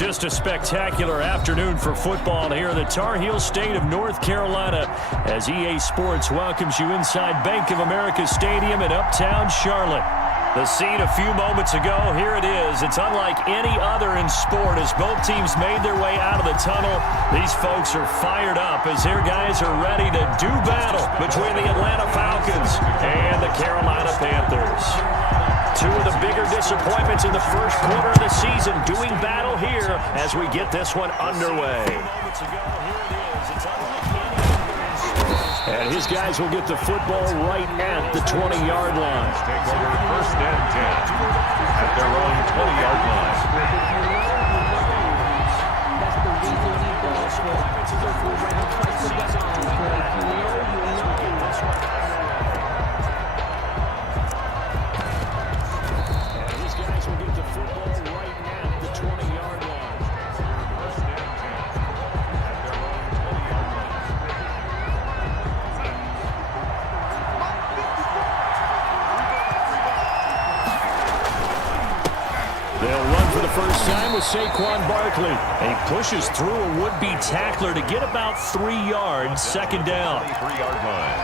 Just a spectacular afternoon for football here in the Tar Heel state of North Carolina as EA Sports welcomes you inside Bank of America Stadium in Uptown Charlotte. The scene a few moments ago, here it is. It's unlike any other in sport as both teams made their way out of the tunnel. These folks are fired up as their guys are ready to do battle between the Atlanta Falcons and the Carolina Panthers. Two of the bigger disappointments in the first quarter of the season doing battle here as we get this one underway. And his guys will get the football right at the 20-yard line. Take over first and 10 at their own 20-yard line. First time with Saquon Barkley. And he pushes through a would-be tackler to get about 3 yards, second down. 3-yard line.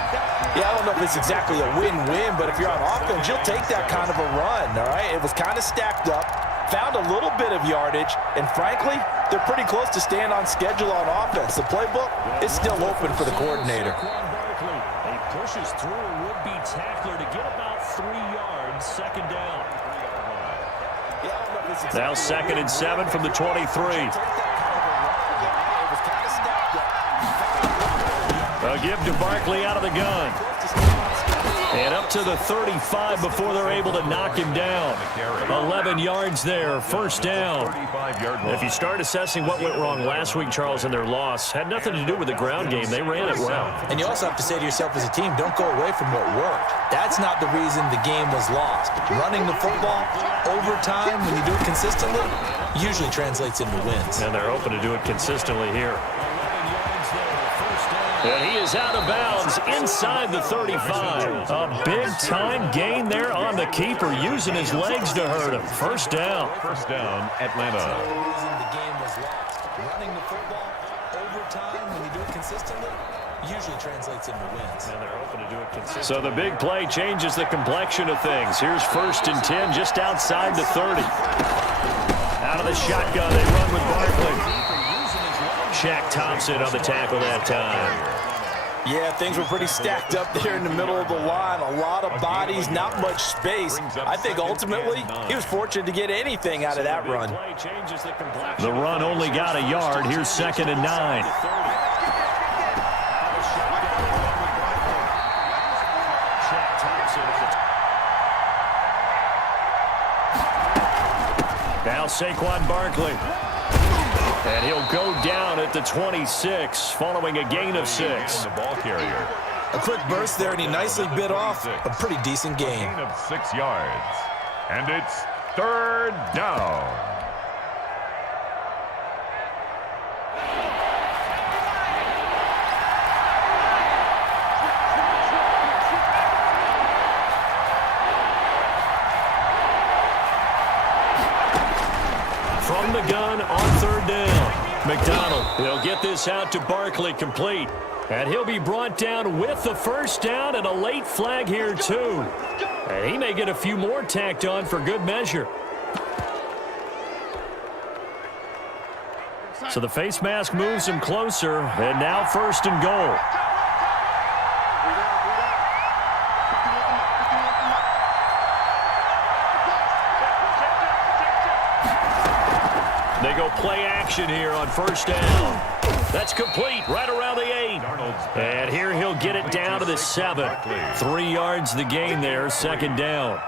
Yeah, I don't know if it's exactly a win-win, but if you're on offense, you'll take that kind of a run, all right? It was kind of stacked up, found a little bit of yardage, and frankly, they're pretty close to staying on schedule on offense. The playbook is still open for the coordinator. And he pushes through a would-be tackler to get about 3 yards, second down. Now 2nd and 7 from the 23. A give to Barkley out of the gun. And up to the 35 before they're able to knock him down. 11 yards there, first down. If you start assessing what went wrong last week, Charles, in their loss, had nothing to do with the ground game. They ran it well. And you also have to say to yourself as a team, don't go away from what worked. That's not the reason the game was lost. Running the football over time, when you do it consistently, usually translates into wins. And they're hoping to do it consistently here. And he is out of bounds inside the 35. A big-time gain there on the keeper, using his legs to hurt him. First down. First down, Atlanta. The reason the game was lost. Running the football over time, when you do it consistently, usually translates into wins. And they're hoping to do it consistently. So the big play changes the complexion of things. Here's 1st and 10 just outside the 30. Out of the shotgun, they run with Barkley. Shaq Thompson on the tackle that time. Yeah, things were pretty stacked up there in the middle of the line. A lot of bodies, not much space. I think ultimately he was fortunate to get anything out of that run. The run only got a yard. Here's 2nd and 9. Now Saquon Barkley. And he'll go down at the 26, following a gain of 6. The ball carrier. A quick burst there, and he nicely bit off a pretty decent gain. Gain of 6 yards. And it's 3rd down. From the gun on 3rd down. McDonald, they'll get this out to Barkley, complete. And he'll be brought down with the first down and a late flag here too. And he may get a few more tacked on for good measure. So the face mask moves him closer, and now 1st and goal. They go play action here on 1st down. That's complete right around the 8. And here he'll get it down to the 7. 3 yards the gain there, 2nd down.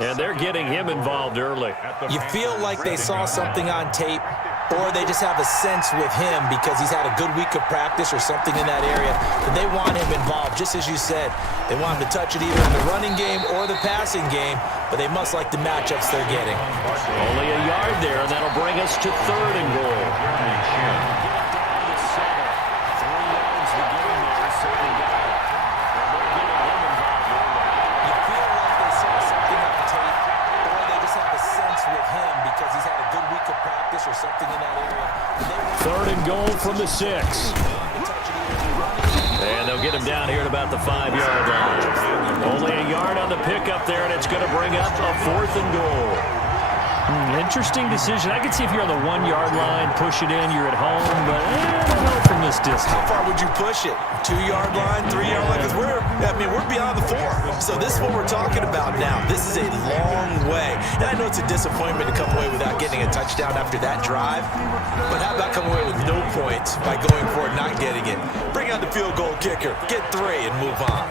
And they're getting him involved early. You feel like they saw something on tape, or they just have a sense with him because he's had a good week of practice or something in that area, and they want him involved, just as you said. They want him to touch it either in the running game or the passing game, but they must like the matchups they're getting. Only a yard there, and that'll bring us to 3rd and goal. Or something in that and goal from the 6. And they'll get him down here at about the 5-yard line. Only a yard on the pickup there, and it's going to bring up a 4th and goal. Interesting decision. I could see if you're on the 1-yard line, push it in, you're at home, but I don't know from this distance. How far would you push it? 2-yard line, 3-yard line? Because we're beyond the 4. So this is what we're talking about now. This is a long way. And I know it's a disappointment to come away without getting a touchdown after that drive. But how about coming away with no points by going for it, not getting it? Bring out the field goal kicker, get 3, and move on.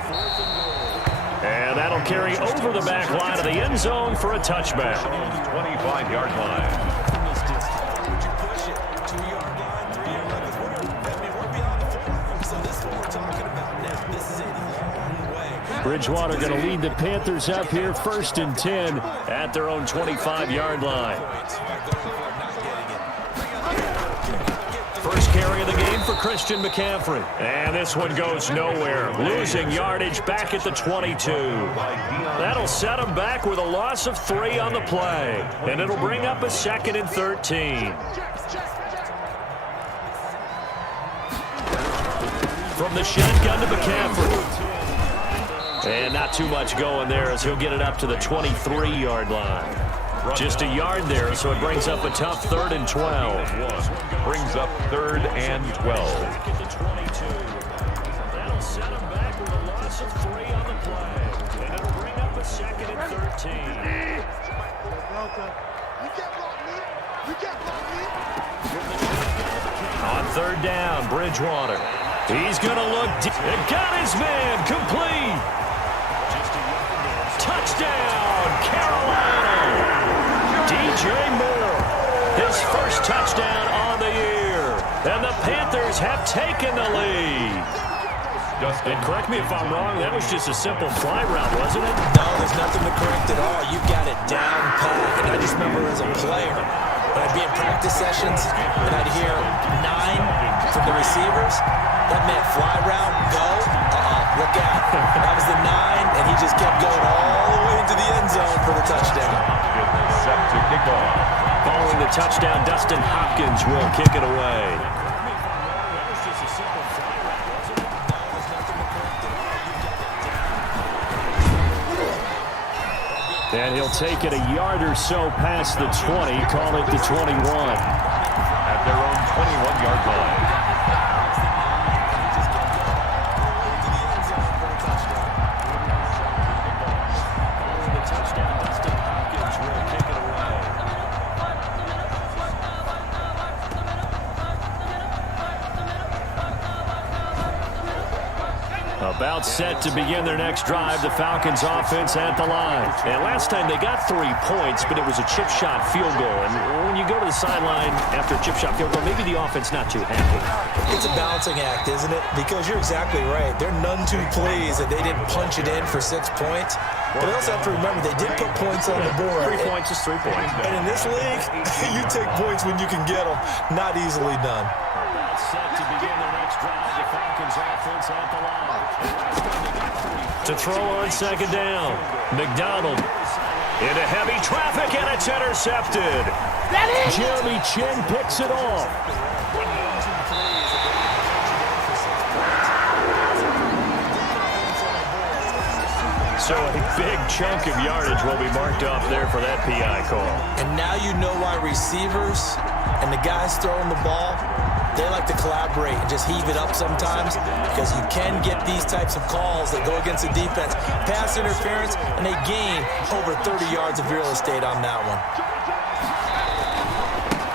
And that'll carry over the back line of the end zone for a touchback. 25-yard line. Bridgewater going to lead the Panthers up here 1st and 10 at their own 25-yard line. First carry of the game for Christian McCaffrey. And this one goes nowhere. Losing yardage back at the 22. That'll set him back with a loss of 3 on the play. And it'll bring up a 2nd and 13. From the shotgun to McCaffrey. And not too much going there as he'll get it up to the 23-yard line. Just a yard there, so it brings up a tough 3rd and 12. Brings up 3rd and 12. That'll set him back with a loss of 3 on the play. And it'll bring up a 2nd and 13. On 3rd down, Bridgewater. He's going to look deep. Got his man complete. Touchdown, Carolina. DJ Moore, his first touchdown on the year. And the Panthers have taken the lead. And correct me if I'm wrong, that was just a simple fly route, wasn't it? No, there's nothing to correct at all. You got it down pat. And I just remember as a player, when I'd be in practice sessions, and I'd hear 9 from the receivers, that meant fly route, go, look out. That was the 9, and he just kept going all the way into the end zone for the touchdown. Set to kick off. Following the touchdown, Dustin Hopkins will kick it away. And he'll take it a yard or so past the 20, call it the 21. At their own 21-yard line. About set to begin their next drive, the Falcons offense at the line. And last time they got 3 points, but it was a chip shot field goal. And when you go to the sideline after a chip shot field goal, maybe the offense not too happy. It's a balancing act, isn't it? Because you're exactly right. They're none too pleased that they didn't punch it in for 6 points. But they also have to remember they did put points on the board. 3 points is 3 points. And in this league, you take points when you can get them. Not easily done. About set to begin their next drive, the Falcons offense at the line. To throw on 2nd down, McDonald into heavy traffic, and it's intercepted. Jeremy Chin picks it off. So a big chunk of yardage will be marked off there for that PI call. And now you know why receivers and the guys throwing the ball, they like to collaborate and just heave it up sometimes, because you can get these types of calls that go against the defense. Pass interference, and they gain over 30 yards of real estate on that one.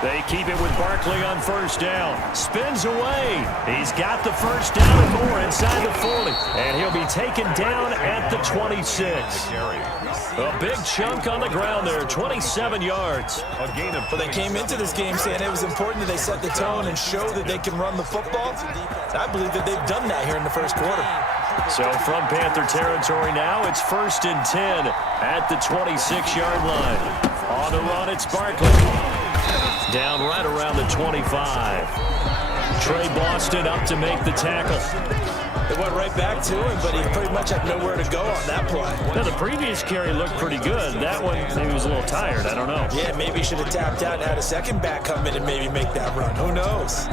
They keep it with Barkley on 1st down. Spins away. He's got the 1st down and more inside the 40. And he'll be taken down at the 26. A big chunk on the ground there, 27 yards. A gain of Well, they came into this game saying it was important that they set the tone and show that they can run the football. I believe that they've done that here in the first quarter. So from Panther territory now, it's 1st and 10 at the 26-yard line. On the run, it's Barkley. Down right around the 25. Trey Boston up to make the tackle. It went right back to him, but he pretty much had nowhere to go on that play. Now, the previous carry looked pretty good. That one, maybe he was a little tired. I don't know. Yeah, maybe he should have tapped out and had a second back come in and maybe make that run. Who knows?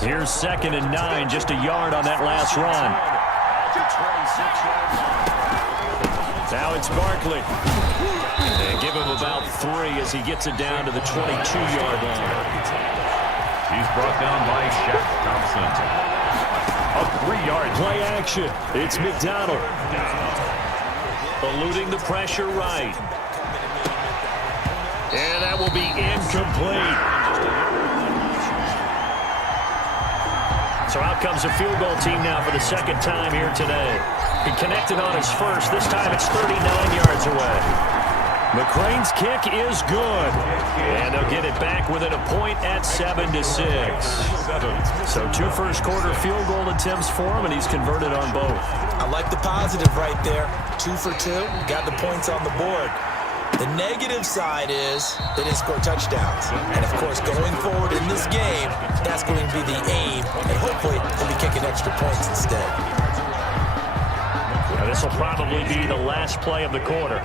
Here's 2nd and 9, just a yard on that last run. Now it's Barkley. They give him about 3 as he gets it down to the 22-yard line. He's brought down by Shaq Thompson. A 3-yard Play action. It's McDonald. Eluding the pressure right. And that will be incomplete. So out comes a field goal team now for the second time here today. He connected on his first. This time it's 39 yards away. McCrane's kick is good. And they'll get it back within a point at 7-6. So 2 first-quarter field goal attempts for him, and he's converted on both. I like the positive right there. 2 for 2. Got the points on the board. The negative side is they didn't score touchdowns. And, of course, going forward in this game, that's going to be the aim. And hopefully they'll be kicking extra points instead. Now, this will probably be the last play of the quarter.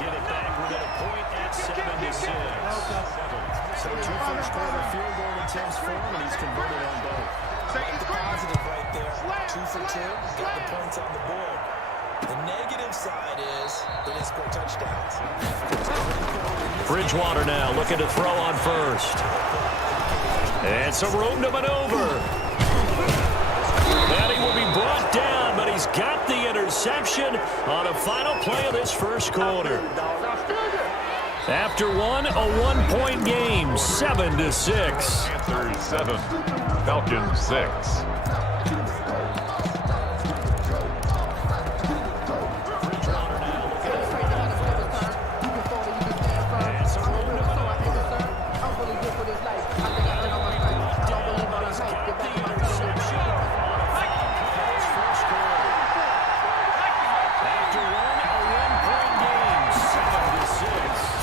So 2 first-quarter field goal attempts for him, and he's converted on both. I like the positive right there. 2 for 2. Got the points on the board. The negative side is they didn't score touchdowns. Bridgewater now looking to throw on first. And some room to maneuver. And he will be brought down, but he's got the interception on a final play of this first quarter. After one, a 1-point game, 7-6. Panthers 7, Falcons 6.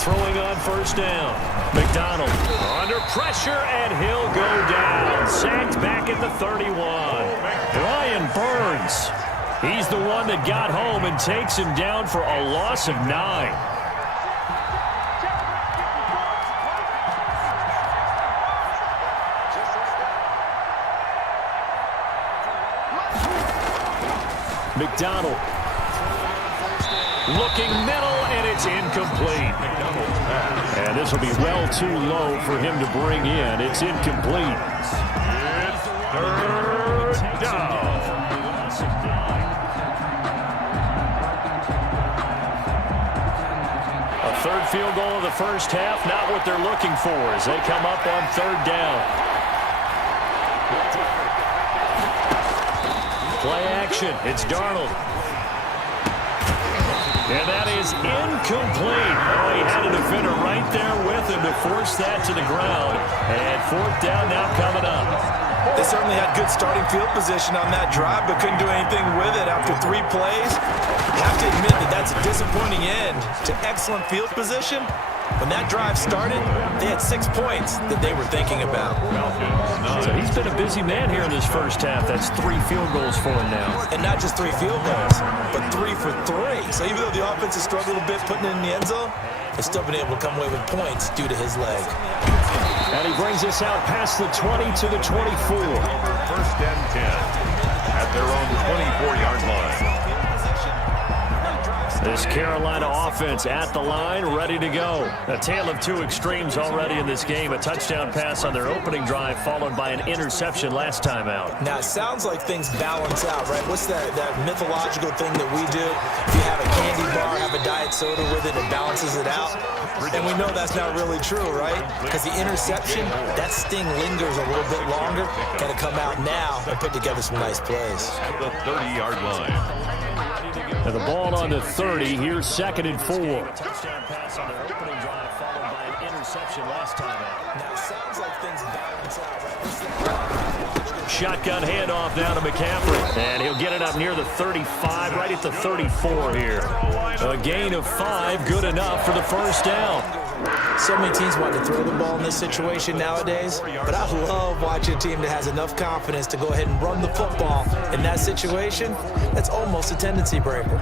Throwing on first down. McDonald under pressure, and he'll go down. Sacked back at the 31. Brian Burns. He's the one that got home and takes him down for a loss of 9. McDonald. Looking middle, and it's incomplete. And this will be well too low for him to bring in. It's incomplete. It's 3rd down. A third field goal of the first half, not what they're looking for as they come up on 3rd down. Play action. It's Darnold. And that is incomplete. Oh, he had a defender right there with him to force that to the ground. And 4th down now coming up. They certainly had good starting field position on that drive, but couldn't do anything with it after 3 plays. Have to admit that that's a disappointing end to excellent field position. When that drive started, they had 6 points that they were thinking about. So he's been a busy man here in this first half. That's 3 field goals for him now. And not just 3 field goals, but 3 for 3. So even though the offense has struggled a bit putting it in the end zone, they've still been able to come away with points due to his leg. And he brings us out past the 20 to the 24. 1st and 10 at their own 24-yard line. This Carolina offense at the line, ready to go. A tale of 2 extremes already in this game. A touchdown pass on their opening drive, followed by an interception last time out. Now, it sounds like things balance out, right? What's that mythological thing that we do? If you have a candy bar, have a diet soda with it, it balances it out. And we know that's not really true, right? Because the interception, that sting lingers a little bit longer. Got to come out now and put together some nice plays. At the 30-yard line. And the ball on the 30. Here's 2nd and 4. Touchdown pass on their opening drive, followed by an interception last time out. Now, it sounds like things balance out, right? Shotgun handoff down to McCaffrey. And he'll get it up near the 35, right at the 34 here. A gain of 5, good enough for the first down. So many teams want to throw the ball in this situation nowadays, but I love watching a team that has enough confidence to go ahead and run the football in that situation. That's almost a tendency breaker.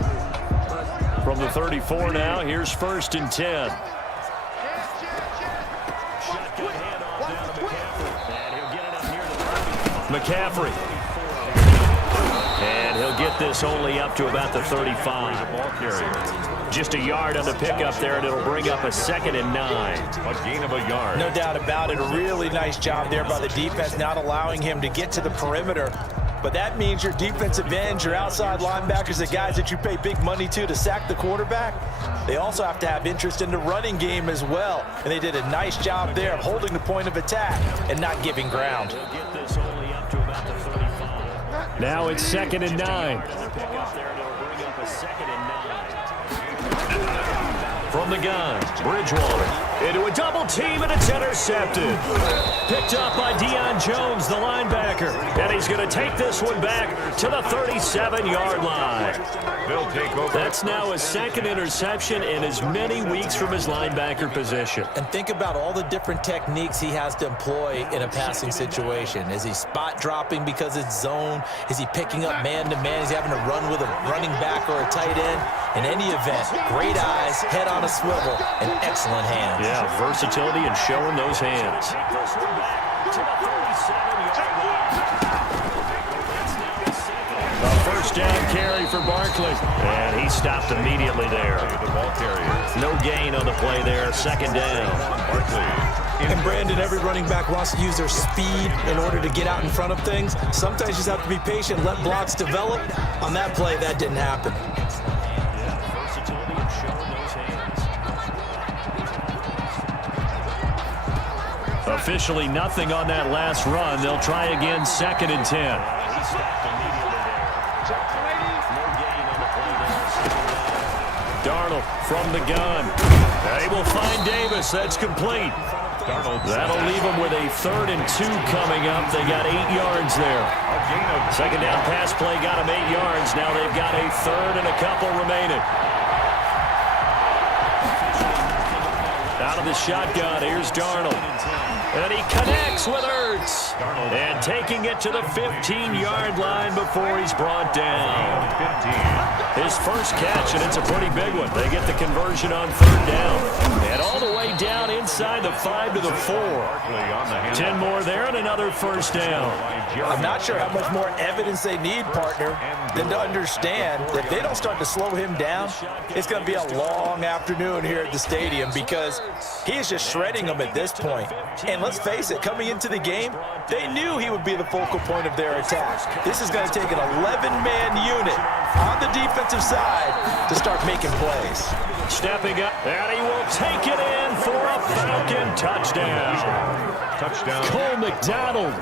From the 34 now, here's 1st and 10. McCaffrey. And he'll get this only up to about the 35. Ball carrier. Just a yard on the pickup there, and it'll bring up a 2nd and 9. A gain of a yard. No doubt about it. A really nice job there by the defense, not allowing him to get to the perimeter. But that means your defensive ends, your outside linebackers, the guys that you pay big money to sack the quarterback, they also have to have interest in the running game as well. And they did a nice job there of holding the point of attack and not giving ground. Now it's 2nd and 9. From the gun, Bridgewater into a double team, and it's intercepted. Picked up by Deion Jones, the linebacker. And he's going to take this one back to the 37-yard line. They'll take over. That's now his 2nd interception in as many weeks from his linebacker position. And think about all the different techniques he has to employ in a passing situation. Is he spot dropping because it's zone? Is he picking up man-to-man? Is he having to run with a running back or a tight end? In any event, great eyes, head on a swivel, and excellent hands. Yeah, versatility and showing those hands. A 1st down carry for Barkley. And he stopped immediately there. The ball carrier. No gain on the play there. 2nd down. Barkley. And Brandon, every running back wants to use their speed in order to get out in front of things. Sometimes you just have to be patient, let blocks develop. On that play, that didn't happen. Officially nothing on that last run. They'll try again, 2nd and 10. Darnold from the gun. They will find Davis. That's complete. That'll leave them with a 3rd and 2 coming up. They got 8 yards there. 2nd down pass play got them 8 yards. Now they've got a 3rd and a couple remaining. Out of the shotgun, here's Darnold. And he connects with Ertz. And taking it to the 15-yard line before he's brought down. His first catch, and it's a pretty big one. They get the conversion on 3rd down. And all the way down inside the 5 to the 4. 10 more there and another 1st down. I'm not sure how much more evidence they need, partner, than to understand that if they don't start to slow him down, it's going to be a long afternoon here at the stadium because he is just shredding them at this point. And let's face it, coming into the game, they knew he would be the focal point of their attack. This is going to take an 11-man unit on the defensive side to start making plays. Stepping up, and he will take it in for a Falcon touchdown. Touchdown. Cole McDonald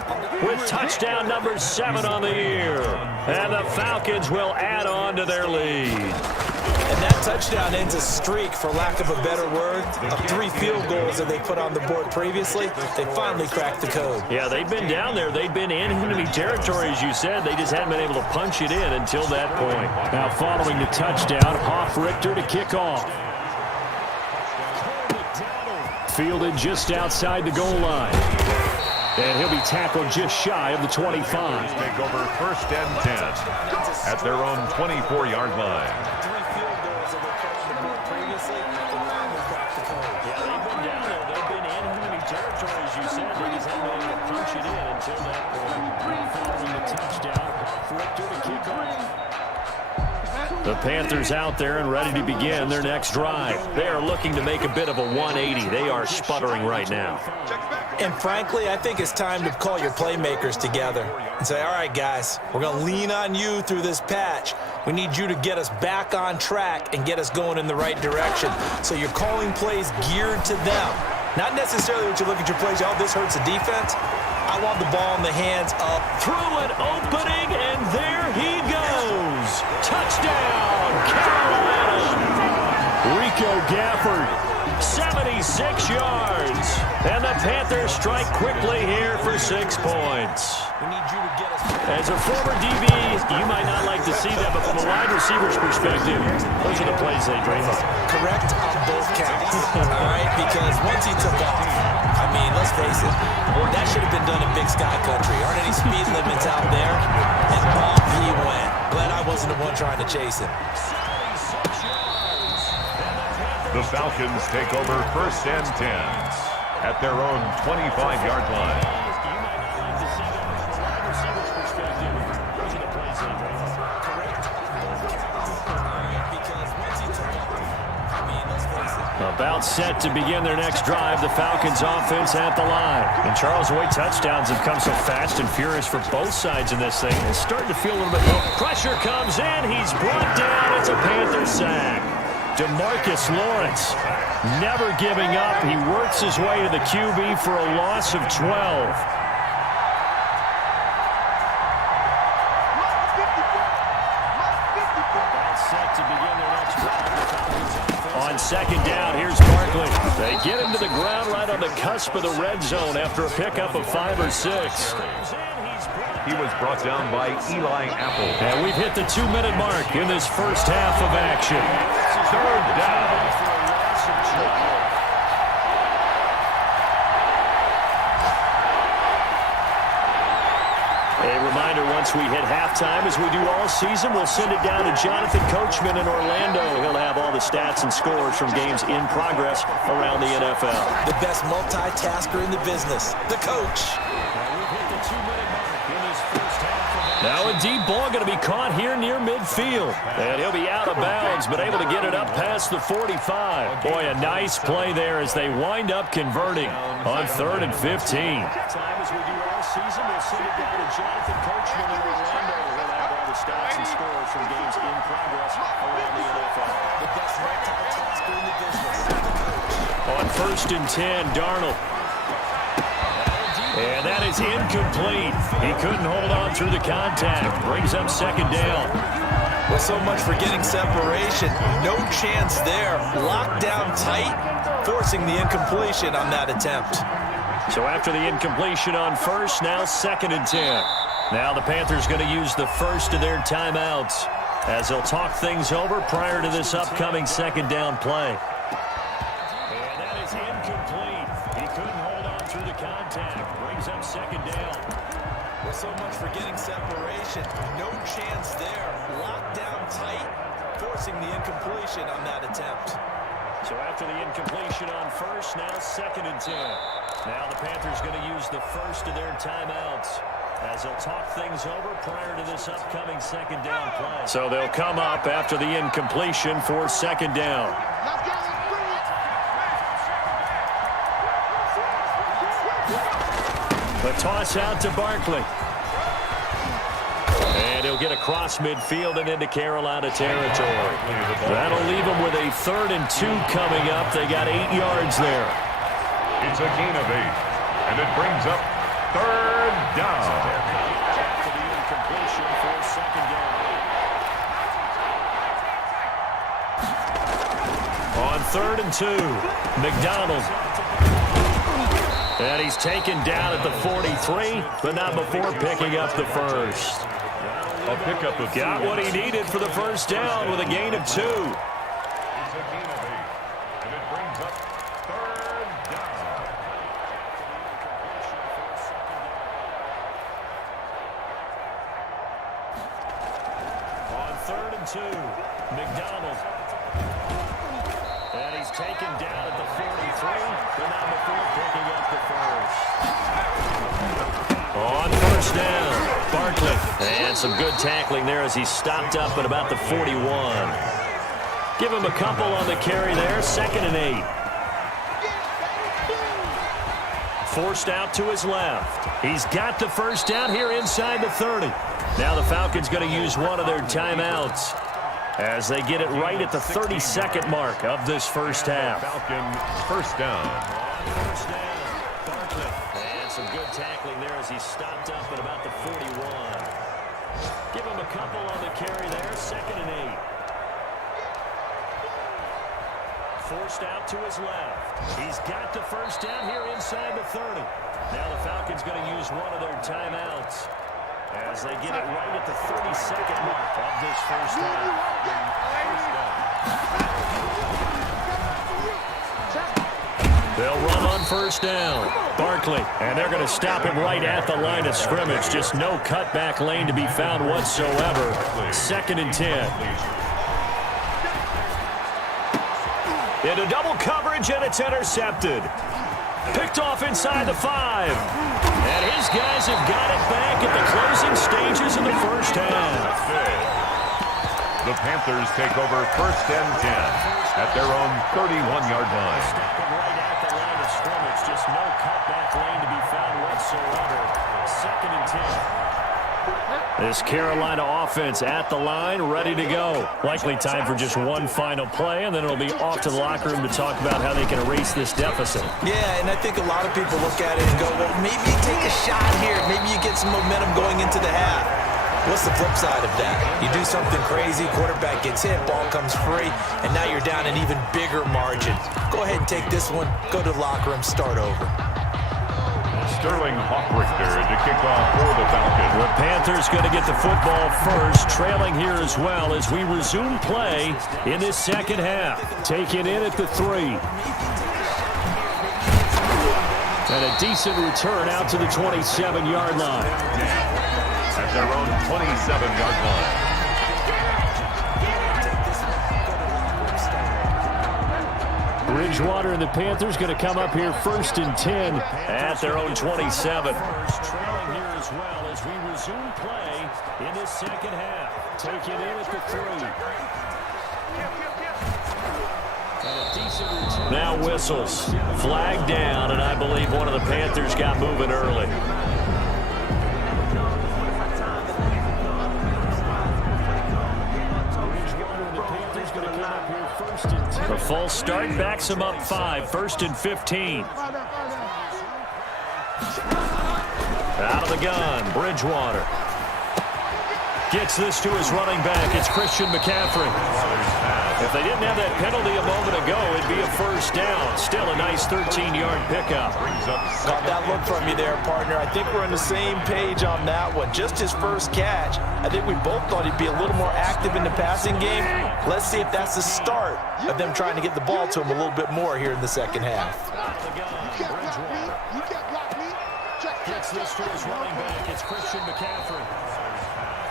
with touchdown number 7 on the year. And the Falcons will add on to their lead. And that touchdown ends a streak, for lack of a better word, of 3 field goals that they put on the board previously. They finally cracked the code. Yeah, they've been down there. They've been in enemy territory, as you said. They just hadn't been able to punch it in until that point. Now following the touchdown, Hoff-Richter to kick off. Fielded just outside the goal line. And he'll be tackled just shy of the 25. Take over 1st and 10 at their own 24-yard line. The Panthers out there and ready to begin their next drive. They are looking to make a bit of a 180. They are sputtering right now. And frankly, I think it's time to call your playmakers together and say, all right, guys, we're going to lean on you through this patch. We need you to get us back on track and get us going in the right direction. So you're calling plays geared to them. Not necessarily when you look at your plays, oh, this hurts the defense. I want the ball in the hands of through an opening, and there he goes. Touchdown, Carolina. Rico Gafford, 76 yards. And the Panthers strike quickly here for 6 points. As a former DB, you might not like to see that, but from a wide receiver's perspective, those are the plays they dream of. Correct on both counts, all right? Because once he took off, I mean, let's face it, that should have been done in Big Sky Country. Aren't any speed limits out there? And off he went. Glad I wasn't the one trying to chase him. The Falcons take over 1st and 10 at their own 25-yard line. About set to begin their next drive, the Falcons offense at the line. And Charles, White touchdowns have come so fast and furious for both sides in this thing. It's starting to feel a little bit more. Pressure comes in. He's brought down. It's a Panther sack. DeMarcus Lawrence never giving up. He works his way to the QB for a loss of 12. Set to begin their next drive. On 2nd down, here's Barkley. They get him to the ground right on the cusp of the red zone after a pickup of 5 or 6. He was brought down by Eli Apple. And we've hit the 2-minute mark in this first half of action. 3rd down. A reminder, once we hit halftime, as we do all season, we'll send it down to Jonathan Coachman in Orlando. He'll have all the stats and scores from games in progress around the NFL. The best multitasker in the business, the coach. Now a deep ball going to be caught here near midfield. And he'll be out of bounds, but able to get it up past the 45. Boy, a nice play there as they wind up converting on 3rd and 15. As we do all season, we'll send it down to Jonathan Coachman in Orlando. He'll have all the stats and scores from games in progress around the NFL. The best multitasker in the business. On 1st and 10, Darnold. And that is incomplete. He couldn't hold on through the contact. Brings up 2nd down. Well, so much for getting separation. No chance there. Locked down tight, forcing the incompletion on that attempt. So after the incompletion on 1st, now 2nd and 10. Now the Panthers going to use the first of their timeouts as they'll talk things over prior to this upcoming 2nd down play. And that is incomplete. He couldn't hold on through the contact. Brings up 2nd down. Well, so much for getting separation. No chance there. Locked down tight, forcing the incompletion on that attempt. So after the incompletion on 1st, now 2nd and 10. Now the Panthers going to use the first of their timeouts as they'll talk things over prior to this upcoming 2nd down play. So they'll come up after the incompletion for 2nd down. The toss out to Barkley. And he'll get across midfield and into Carolina territory. That'll leave them with a 3rd and 2 coming up. They got 8 yards there. It's a gain of 8. And it brings up 3rd down. After the incompletion for 2nd down. On 3rd and 2, McDonald. And he's taken down at the 43, but not before picking up the first. A pickup of 2. Got what he needed for the first down with a gain of 2. It's a gain of 8. And it brings up 3rd down. On 3rd and 2, McDonald. And he's taken down at the 43, but not before picking up the first. On 1st down, Barkley. And some good tackling there as he stopped up at about the 41. Give him a couple on the carry there, 2nd and 8. Forced out to his left. He's got the first down here inside the 30. Now the Falcons going to use one of their timeouts as they get it right at the 32nd mark of this first half. Falcons 1st down. First down, Barkley. And some good tackling there as he stopped up at about the 41. Give him a couple on the carry there, 2nd and 8. Forced out to his left. He's got the first down here inside the 30. Now the Falcons going to use one of their timeouts as they get it right at the 32nd mark of this first half. They'll run on first down. Barkley, and they're going to stop him right at the line of scrimmage. Just no cutback lane to be found whatsoever. 2nd and 10. Into double coverage, and it's intercepted. Picked off inside the 5. And his guys have got it back at the closing stages of the first half. The Panthers take over 1st and 10 at their own 31-yard line. Stopping right at the line of scrimmage. Just no cutback lane to be found whatsoever. 2nd and 10. This Carolina offense at the line, ready to go. Likely time for just one final play, and then it'll be off to the locker room to talk about how they can erase this deficit. Yeah, and I think a lot of people look at it and go, well, maybe you take a shot here. Maybe you get some momentum going into the half. What's the flip side of that? You do something crazy, quarterback gets hit, ball comes free, and now you're down an even bigger margin. Go ahead and take this one, go to the locker room, start over. Sterling Hockrichter to kick off for the Falcons. The Panthers going to get the football first, trailing here as well as we resume play in this second half. Taken in at the 3. And a decent return out to the 27-yard line. At their own 27-yard line. Bridgewater and the Panthers going to come up here 1st and 10 at their own 27. Trailing here as well as we resume play in this second half. Take it in at the 3. Now whistles. Flag down, and I believe one of the Panthers got moving early. The false start backs him up 5. 1st and 15. Out of the gun, Bridgewater. Gets this to his running back. It's Christian McCaffrey. If they didn't have that penalty a moment ago, it'd be a first down. Still a nice 13-yard pickup. Got that look from you there, partner. I think we're on the same page on that one. Just his first catch. I think we both thought he'd be a little more active in the passing game. Let's see if that's the start of them trying to get the ball to him a little bit more here in the second half. Gets this to his running back. It's Christian McCaffrey.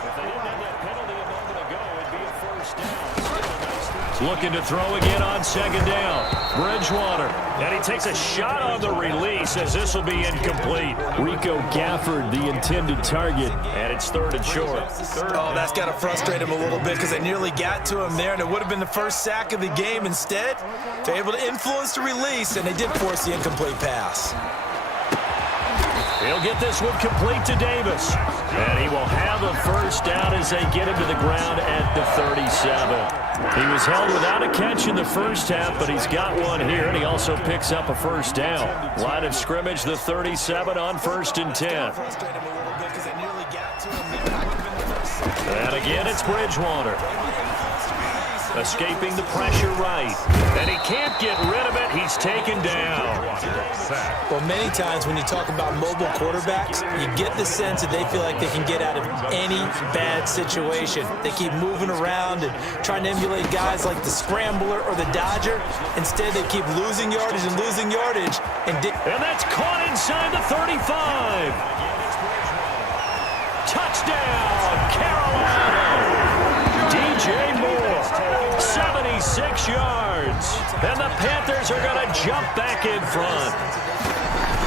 If they didn't have that penalty a moment ago, it'd be a first down. Looking to throw again on 2nd down. Bridgewater. And he takes a shot on the release as this will be incomplete. Rico Gafford, the intended target. And it's 3rd and short. Oh, that's got to frustrate him a little bit because they nearly got to him there, and it would have been the first sack of the game. Instead, they're able to influence the release, and they did force the incomplete pass. He'll get this one complete to Davis. And he will have a first down as they get him to the ground at the 37. He was held without a catch in the first half, but he's got one here, and he also picks up a first down. Line of scrimmage, the 37 on 1st and 10. And again, it's Bridgewater. Escaping the pressure right. And he can't get rid of it. He's taken down. Well, many times when you talk about mobile quarterbacks, you get the sense that they feel like they can get out of any bad situation. They keep moving around and trying to emulate guys like the Scrambler or the Dodger. Instead, they keep losing yardage and losing yardage. And that's caught inside the 35. Touchdown, Carolina. DJ Moore, 76 yards. And the Panthers are going to jump back in front.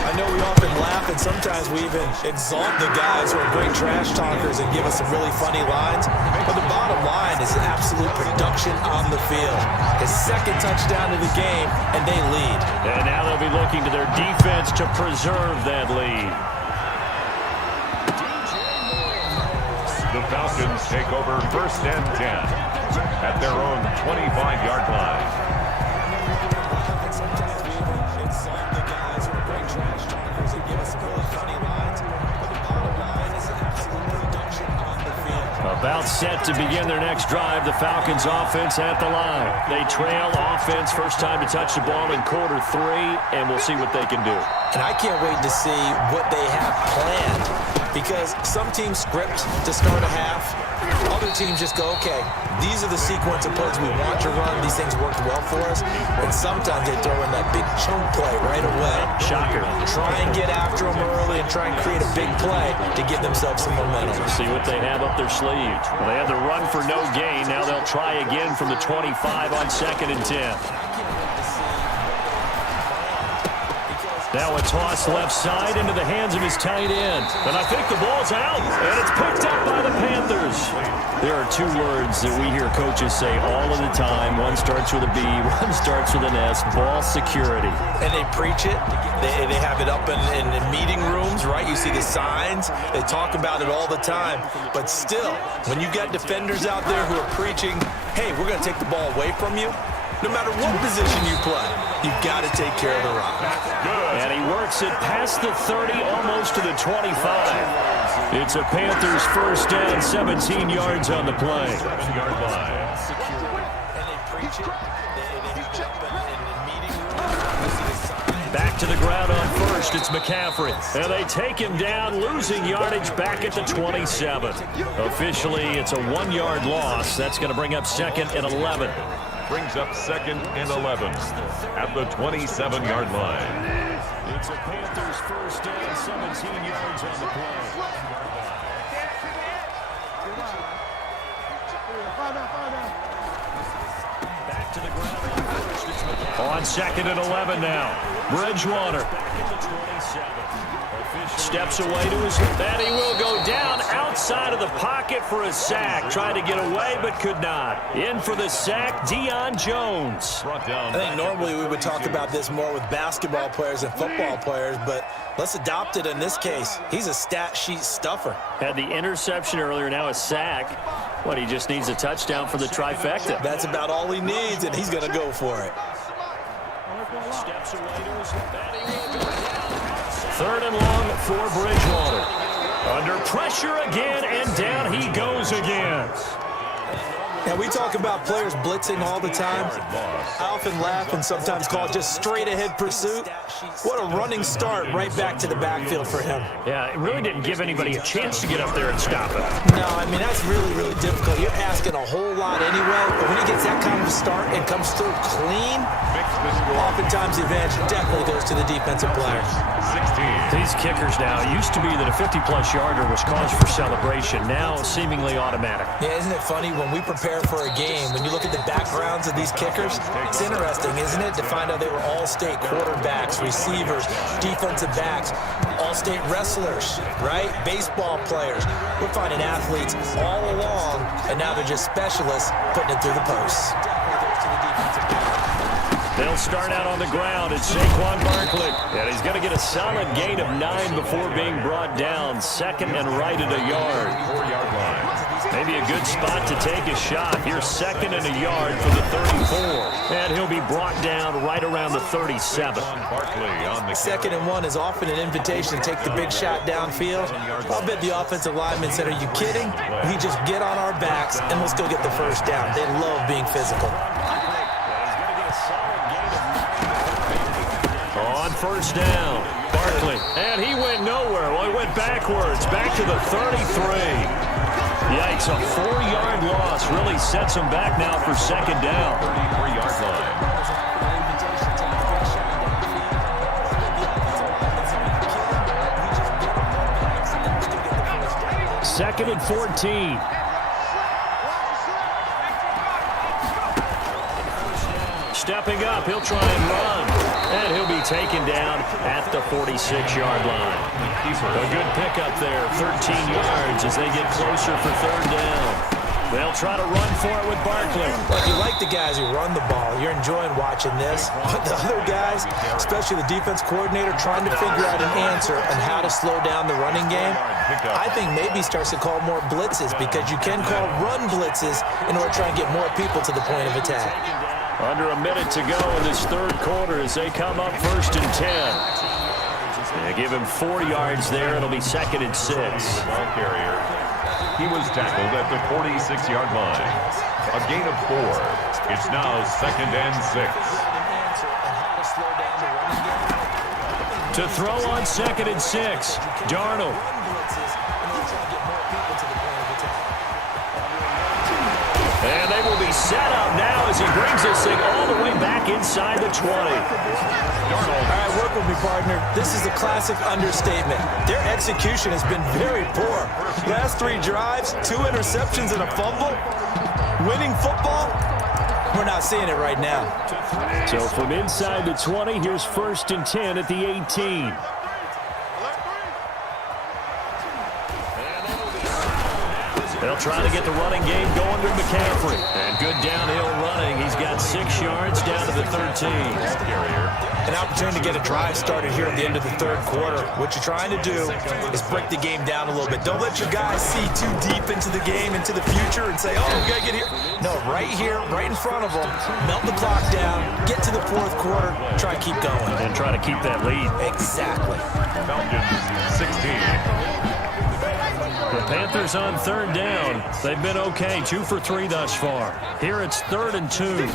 I know we often laugh, and sometimes we even exalt the guys who are great trash talkers and give us some really funny lines. But the bottom line is absolute production on the field. His 2nd touchdown of the game, and they lead. And now they'll be looking to their defense to preserve that lead. The Falcons take over 1st and 10 at their own 25-yard line. About set to begin their next drive, the Falcons offense at the line. They trail offense, first time to touch the ball in quarter 3, and we'll see what they can do. And I can't wait to see what they have planned, because some teams script to start a half. other teams just go, okay, these are the sequence of plays we want to run. These things worked well for us. And sometimes they throw in that big chunk play right away. Shocker. Try and get after them early and try and create a big play to give themselves some momentum. See what they have up their sleeve. Well, they had the run for no gain. Now they'll try again from the 25 on 2nd and 10. Now a toss left side into the hands of his tight end. And I think the ball's out, and it's picked up by the Panthers. There are two words that we hear coaches say all of the time. One starts with a B, one starts with an S, ball security. And they preach it. They have it up in meeting rooms, right? You see the signs. They talk about it all the time. But still, when you got defenders out there who are preaching, hey, we're going to take the ball away from you, no matter what position you play, you've got to take care of the rock. And he works it past the 30, almost to the 25. It's a Panthers first down, 17 yards on the play. 7-yard line. Back to the ground on first, it's McCaffrey. And they take him down, losing yardage back at the 27. Officially, it's a 1-yard loss. That's going to bring up 2nd and 11. Brings up 2nd and 11 at the 27-yard line. It's a Panthers first down, 17 yards on the play. Back to the ground on first, it's McCaffrey. On 2nd and 11 now. Bridgewater. Steps away to his hip, and he will go down outside of the pocket for a sack. Tried to get away, but could not. In for the sack, Deion Jones. I think normally we would talk about this more with basketball players and football players, but let's adopt it in this case. He's a stat sheet stuffer. Had the interception earlier, now a sack. What, he just needs a touchdown for the trifecta. That's about all he needs, and he's going to go for it. Steps away to his hip, and he will go down. 3rd and long for Bridgewater. Under pressure again, and down he goes again. And we talk about players blitzing all the time. I often laugh and sometimes call it just straight-ahead pursuit. What a running start right back to the backfield for him. Yeah, it really didn't give anybody a chance to get up there and stop it. No, I mean, that's really, really difficult. You're asking a whole lot anyway, but when he gets that kind of a start and comes through clean, oftentimes the advantage definitely goes to the defensive player. 16. These kickers now, it used to be that a 50-plus yarder was cause for celebration. Now, seemingly automatic. Yeah, isn't it funny when we prepare for a game, when you look at the backgrounds of these kickers, it's interesting, isn't it, to find out they were all-state quarterbacks, receivers, defensive backs, all-state wrestlers, right? Baseball players. We're finding athletes all along, and now they're just specialists putting it through the posts. They'll start out on the ground. It's Saquon Barkley. And he's going to get a solid gain of 9 before being brought down. 2nd and right at a yard. 4-yard line. Maybe a good spot to take a shot. Here's 2nd and a yard for the 34. And he'll be brought down right around the 37. Barkley on the 2nd and 1 is often an invitation to take the big shot downfield. I'll bet the offensive lineman said, are you kidding? We just get on our backs and let's go get the first down. They love being physical. On first down, Barkley. And he went nowhere. Well, he went backwards, back to the 33. Yikes, a 4-yard loss really sets him back now for 2nd down. 33-yard line. 2nd and 14. Stepping up, he'll try and run. And he'll be taken down at the 46-yard line. A good pickup there, 13 yards as they get closer for 3rd down. They'll try to run for it with Barkley. Look, you like the guys who run the ball. You're enjoying watching this. But the other guys, especially the defense coordinator, trying to figure out an answer on how to slow down the running game. I think maybe he starts to call more blitzes because you can call run blitzes in order to try and get more people to the point of attack. Under a minute to go in this 3rd quarter as they come up 1st and 10. They give him 4 yards there. It'll be 2nd and 6. Ball carrier. He was tackled at the 46-yard line. A gain of 4. It's now 2nd and 6. To throw on 2nd and 6, Darnold. And they will be set up now as he brings this thing all the way back inside the 20. All right, work with me, partner. This is a classic understatement. Their execution has been very poor. Last 3 drives, 2 interceptions and a fumble. Winning football, we're not seeing it right now. So from inside the 20, here's 1st and 10 at the 18. They'll try to get the running game going with McCaffrey. And good downhill running. He's got 6 yards down to the 13. An opportunity to get a drive started here at the end of the 3rd quarter. What you're trying to do is break the game down a little bit. Don't let your guys see too deep into the game, into the future, and say, oh, we got to get here. No, right here, right in front of them, melt the clock down, get to the 4th quarter, try to keep going. And try to keep that lead. Exactly. Falcons 16. The Panthers on 3rd down. They've been okay, 2 for 3 thus far. Here it's 3rd and 2.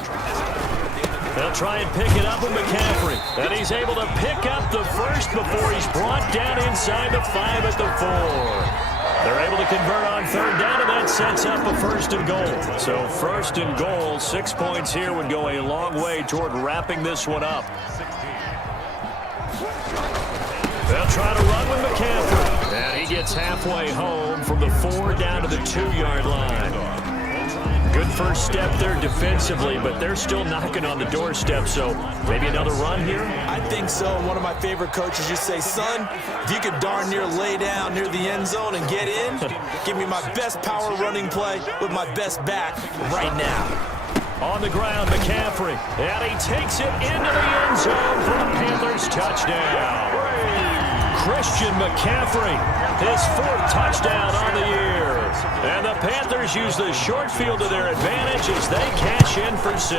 They'll try and pick it up with McCaffrey. And he's able to pick up the first before he's brought down inside the 5 at the 4. They're able to convert on 3rd down, and that sets up a 1st and goal. So 1st and goal, 6 points here would go a long way toward wrapping this one up. They'll try to run with McCaffrey. And he gets halfway home from the 4 down to the 2-yard line. Good first step there defensively, but they're still knocking on the doorstep, so maybe another run here? I think so. One of my favorite coaches used to say, son, if you could darn near lay down near the end zone and get in, give me my best power running play with my best back right now. On the ground, McCaffrey, and he takes it into the end zone for the Panthers touchdown. Christian McCaffrey, his 4th touchdown on the year. And the Panthers use the short field to their advantage as they cash in for 6.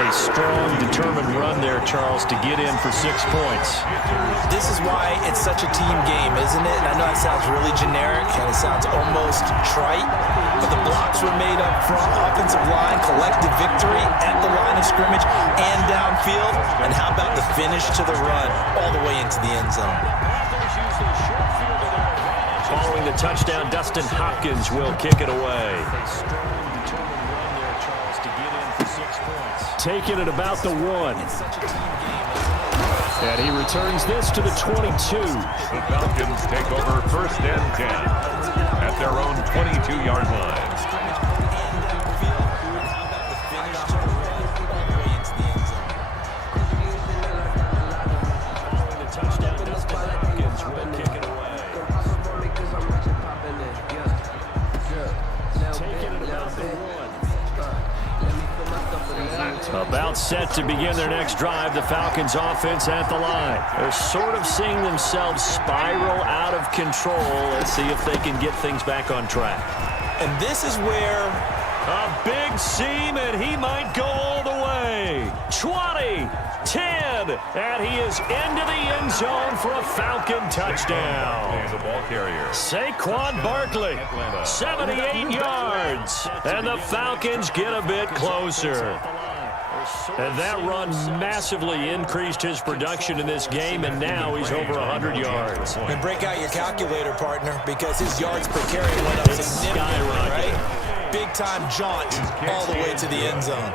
A strong, determined run there, Charles, to get in for 6 points. This is why it's such a team game, isn't it? And I know that sounds really generic, and it sounds almost trite, but the blocks were made up front, offensive line, collective victory at the line of scrimmage and downfield. And how about the finish to the run all the way into the end zone? Following the touchdown, Dustin Hopkins will kick it away. Taking it about the 1. And he returns this to the 22. The Falcons take over 1st and 10 at their own 22-yard line. About set to begin their next drive, the Falcons offense at the line. They're sort of seeing themselves spiral out of control. Let's see if they can get things back on track. And this is where a big seam, and he might go all the way. 20, 10, and he is into the end zone for a Falcon touchdown. The ball carrier, Saquon Barkley, 78 yards, and the Falcons get a bit closer. And that run massively increased his production in this game, and now he's over 100 yards. And break out your calculator, partner, because his yards per carry went up significantly, right? Big-time jaunt all the way to the end zone.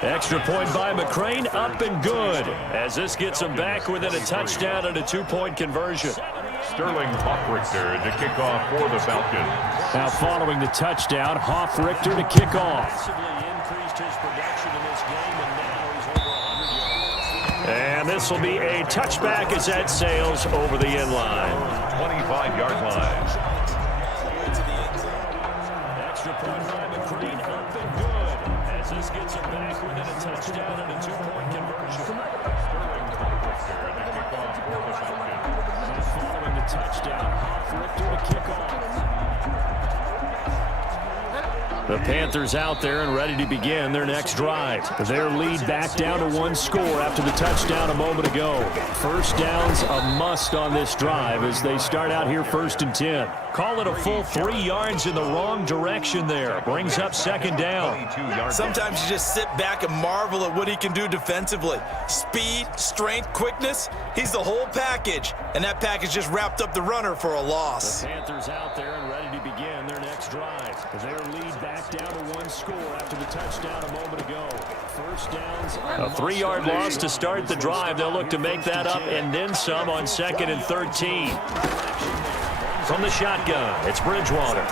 Extra point by McCrane, up and good, as this gets him back within a touchdown and a 2-point conversion. Sterling Hoffrichter to kick off for the Falcons. Now following the touchdown, Hoffrichter to kick off. And this will be a touchback as that sails over the end line. 25-yard line. Extra point by McCrane, up and good, as this gets him back within a touchdown and a 2-point conversion. Following the touchdown, Hoffrichter to kick off. The Panthers out there and ready to begin their next drive. Their lead back down to 1 score after the touchdown a moment ago. 1st down's a must on this drive as they start out here 1st and 10. Call it a full 3 yards in the wrong direction there. Brings up 2nd down. Sometimes you just sit back and marvel at what he can do defensively. Speed, strength, quickness, he's the whole package. And that package just wrapped up the runner for a loss. The Panthers out there and ready to begin their next drive. Their lead back down to 1 score after the touchdown a moment ago. First downs. A 3-yard loss to start the drive. They'll look to make that up and then some on 2nd and 13. From the shotgun, it's Bridgewater.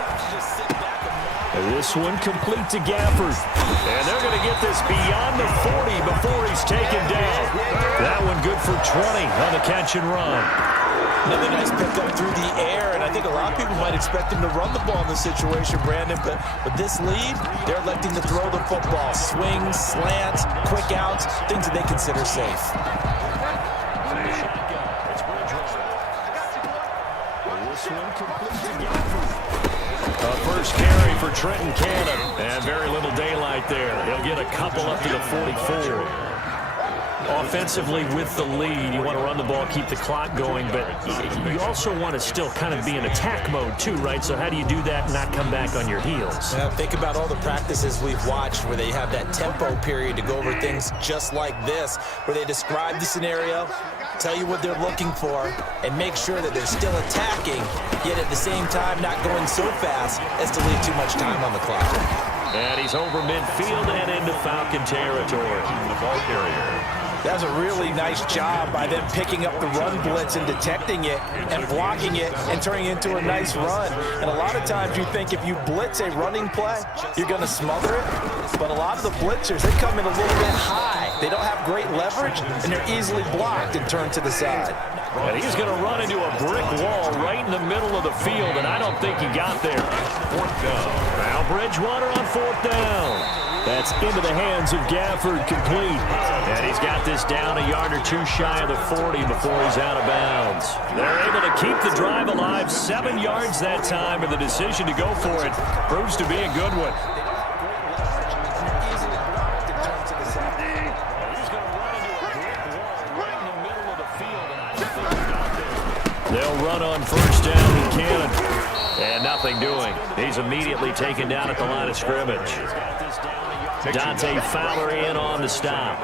And this one complete to Gafford. And they're going to get this beyond the 40 before he's taken down. That one good for 20 on the catch and run. Another nice pickup through the air, and I think a lot of people might expect him to run the ball in this situation, Brandon, but with this lead, they're electing to throw the football. Swings, slants, quick outs, things that they consider safe. First carry for Trenton Cannon, and very little daylight there. He'll get a couple up to the 44. Offensively with the lead, you want to run the ball, keep the clock going, but you also want to still kind of be in attack mode too, right? So how do you do that and not come back on your heels? Think about all the practices we've watched where they have that tempo period to go over things just like this, where they describe the scenario, tell you what they're looking for, and make sure that they're still attacking, yet at the same time not going so fast as to leave too much time on the clock. And he's over midfield and into Falcon territory. The ball carrier. That was a really nice job by them picking up the run blitz and detecting it and blocking it and turning it into a nice run. And a lot of times you think if you blitz a running play, you're going to smother it. But a lot of the blitzers, they come in a little bit high. They don't have great leverage, and they're easily blocked and turned to the side. And he's going to run into a brick wall right in the middle of the field, and I don't think he got there. 4th down. Now Bridgewater on 4th down. That's into the hands of Gafford, complete. And he's got this down a yard or two shy of the 40 before he's out of bounds. They're able to keep the drive alive, 7 yards that time, and the decision to go for it proves to be a good one. They'll run on first down with Cannon. And nothing doing. He's immediately taken down at the line of scrimmage. Dante Fowler in on the stop.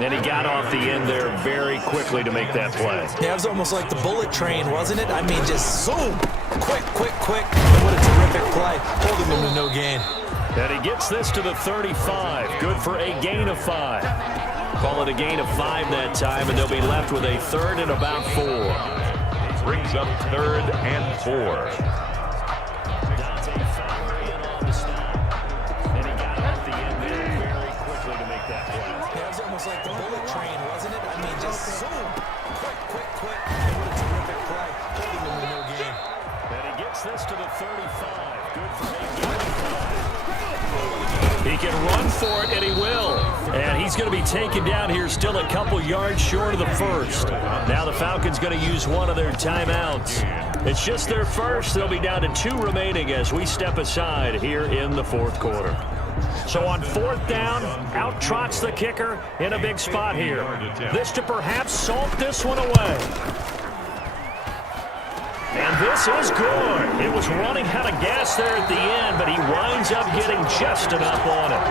And he got off the end there very quickly to make that play. Yeah, it was almost like the bullet train, wasn't it? I mean, just zoom. Quick, quick, quick. What a terrific play. Holding him to no gain. And he gets this to the 35. Good for a gain of 5. Call it a gain of 5 that time, and they'll be left with a 3rd and about 4. Brings up 3rd and 4. Like the bullet train, wasn't it? I mean, just zoom. Quick, quick, quick. What a terrific play. Holding him to no gain. And he gets this to the 35. Good for him. He can run for it, and he will. And he's going to be taken down here still a couple yards short of the 1st. Now the Falcons going to use one of their timeouts. It's just their first. They'll be down to 2 remaining as we step aside here in the 4th quarter. So on 4th down, out trots the kicker in a big spot here. This to perhaps salt this one away. And this is good. It was running out of gas there at the end, but he winds up getting just enough on it.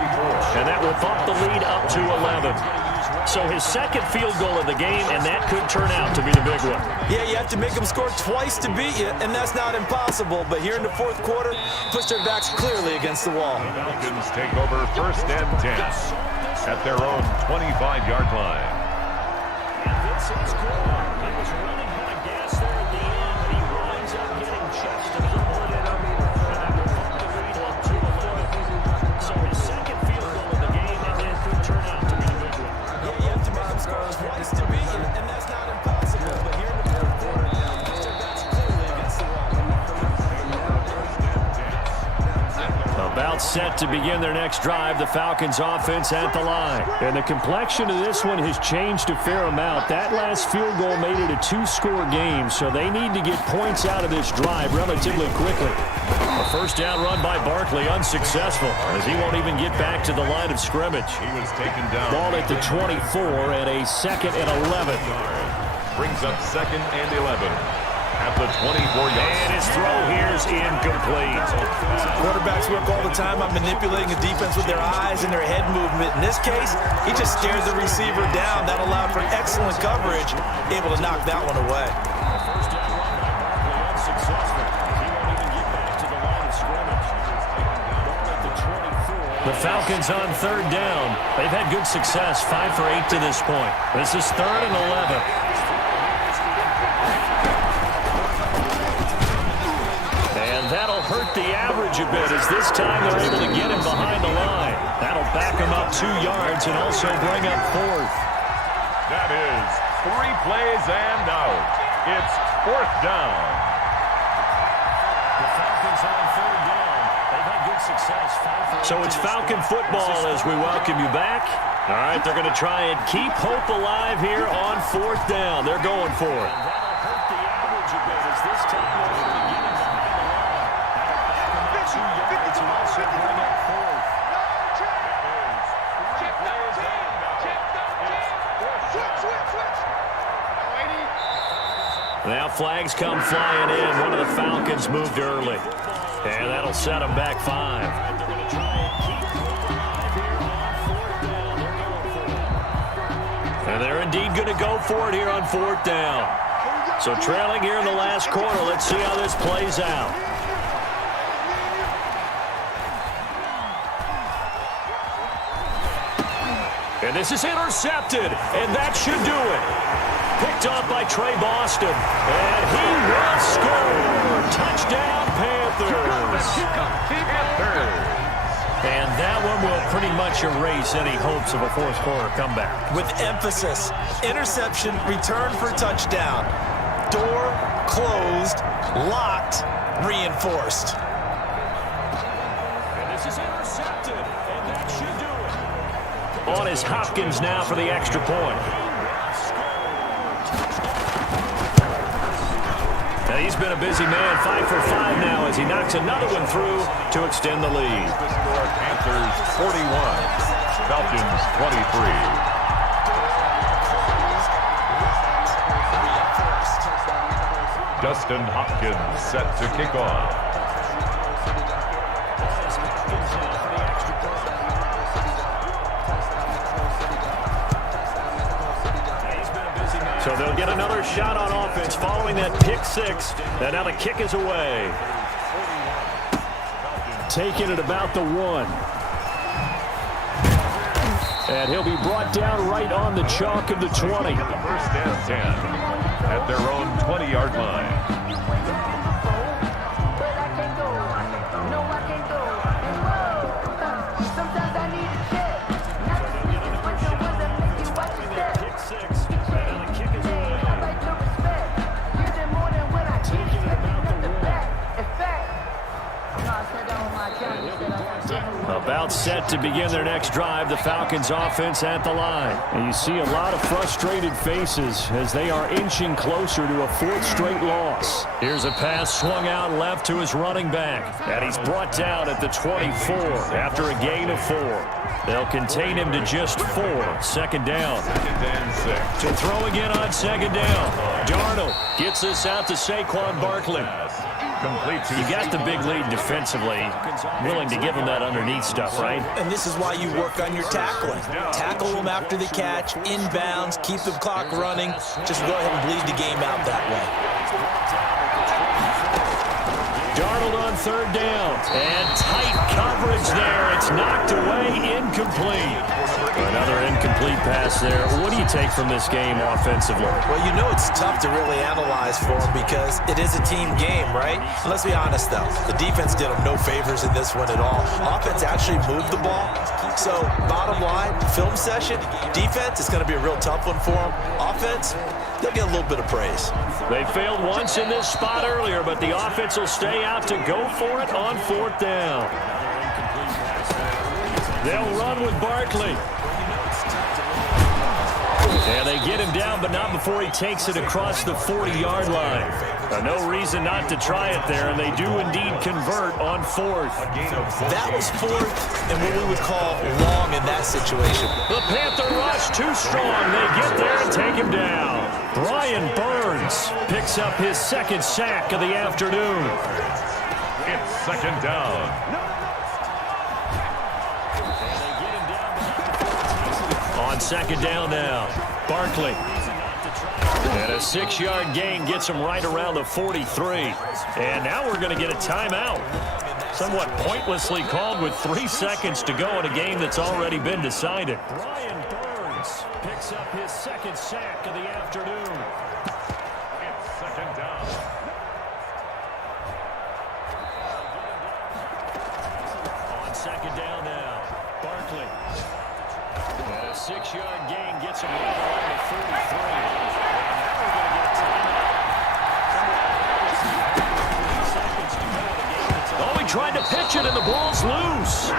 And that will bump the lead up to 11. So his 2nd field goal of the game, and that could turn out to be the big one. Yeah, you have to make them score twice to beat you, and that's not impossible. But here in the 4th quarter, push their backs clearly against the wall. Falcons take over 1st and 10 at their own 25-yard line. And this is good. He was running out of gas there at the end, but he winds up getting just enough on it. And that will bump the lead up to 11. So his 2nd field goal of the game, and that could turn out to be the big one. You have to make them score twice to beat you, and that's not impossible. But here in the 4th quarter, push their backs clearly against the wall. About set to begin their next drive, the Falcons offense at the line. And the complexion of this one has changed a fair amount. That last field goal made it a 2-score game, so they need to get points out of this drive relatively quickly. A first down run by Barkley, unsuccessful, as he won't even get back to the line of scrimmage. He was taken down. Ball at the 24 and a 2nd and 11. Brings up 2nd and 11. At the 24-yard line. And his throw here is incomplete. Quarterbacks work all the time on manipulating a defense with their eyes and their head movement. In this case, he just stared the receiver down. That allowed for excellent coverage, able to knock that one away. First down run by Barkley, unsuccessful. He won't even get back to the line of scrimmage. The Falcons on third down. They've had good success, 5 for 8 to this point. This is 3rd and 11. And that'll hurt the average a bit as this time they're able to get him behind the line. That'll back him up 2 yards and also bring up 4th. That is 3 plays and out. It's 4th down. The Falcons on third down. They've had good success. So it's Falcon football as we welcome you back. All right, they're going to try and keep hope alive here on 4th down. They're going for it. And that'll hurt the average a bit as this time they're able to get him behind the line. That'll back him up 2 yards and also bring up 4th. Now flags come flying in. One of the Falcons moved early. And that'll set them back 5. They're going to try and keep hope alive here on 4th down. They're going for it. And they're indeed going to go for it here on 4th down. So trailing here in the last quarter. Let's see how this plays out. And this is intercepted. And that should do it. Picked off by Trey Boston. And he will score. Touchdown, Panthers. And that one will pretty much erase any hopes of a fourth quarter comeback. With emphasis, interception, return for touchdown. Door closed, locked, reinforced. And this is intercepted. And that should do it. On is Hopkins now for the extra point. Now he's been a busy man, 5 for 5 now as he knocks another one through to extend the lead. Panthers 41, Falcons 23. Dustin Hopkins set to kick off. So they'll get another shot on offense following that pick 6. And now the kick is away. Taking it about the 1. And he'll be brought down right on the chalk of the 20. 1st and 10 at their own 20-yard line. About set to begin their next drive, the Falcons offense at the line. And you see a lot of frustrated faces as they are inching closer to a 4th straight loss. Here's a pass swung out left to his running back. And he's brought down at the 24 after a gain of 4. They'll contain him to just 4. 2nd down. 2nd and 6. To throw again on 2nd down. Darnold gets this out to Saquon Barkley. Complete to You got the big lead defensively. Willing to give him that underneath stuff, right? And this is why you work on your tackling. Tackle them after the catch, inbounds, keep the clock running. Just go ahead and bleed the game out that way. Darnold on 3rd down. And tight coverage there. It's knocked away, incomplete. Another incomplete pass there. What do you take from this game offensively? Well, you know it's tough to really analyze for them because it is a team game, right? Let's be honest, though. The defense did them no favors in this one at all. Offense actually moved the ball. So, bottom line, film session, defense is going to be a real tough one for them. Offense, they'll get a little bit of praise. They failed once in this spot earlier, but the offense will stay out to go for it on 4th down. They'll run with Barkley. And they get him down, but not before he takes it across the 40-yard line. No reason not to try it there, and they do indeed convert on 4th. That was 4th and what we would call long in that situation. The Panther rush too strong. They get there and take him down. Brian Burns picks up his 2nd sack of the afternoon. It's 2nd down. On 2nd down now, Barkley. And a 6-yard gain gets him right around the 43. And now we're going to get a timeout. somewhat pointlessly called with 3 seconds to go in a game that's already been decided. Brian Burns picks up his second sack of the afternoon. It's second down. On second down now, Barkley. And a 6-yard gain gets him right around the 33. Now we're going to get a timeout. Oh, he tried to pitch it, and the ball's loose.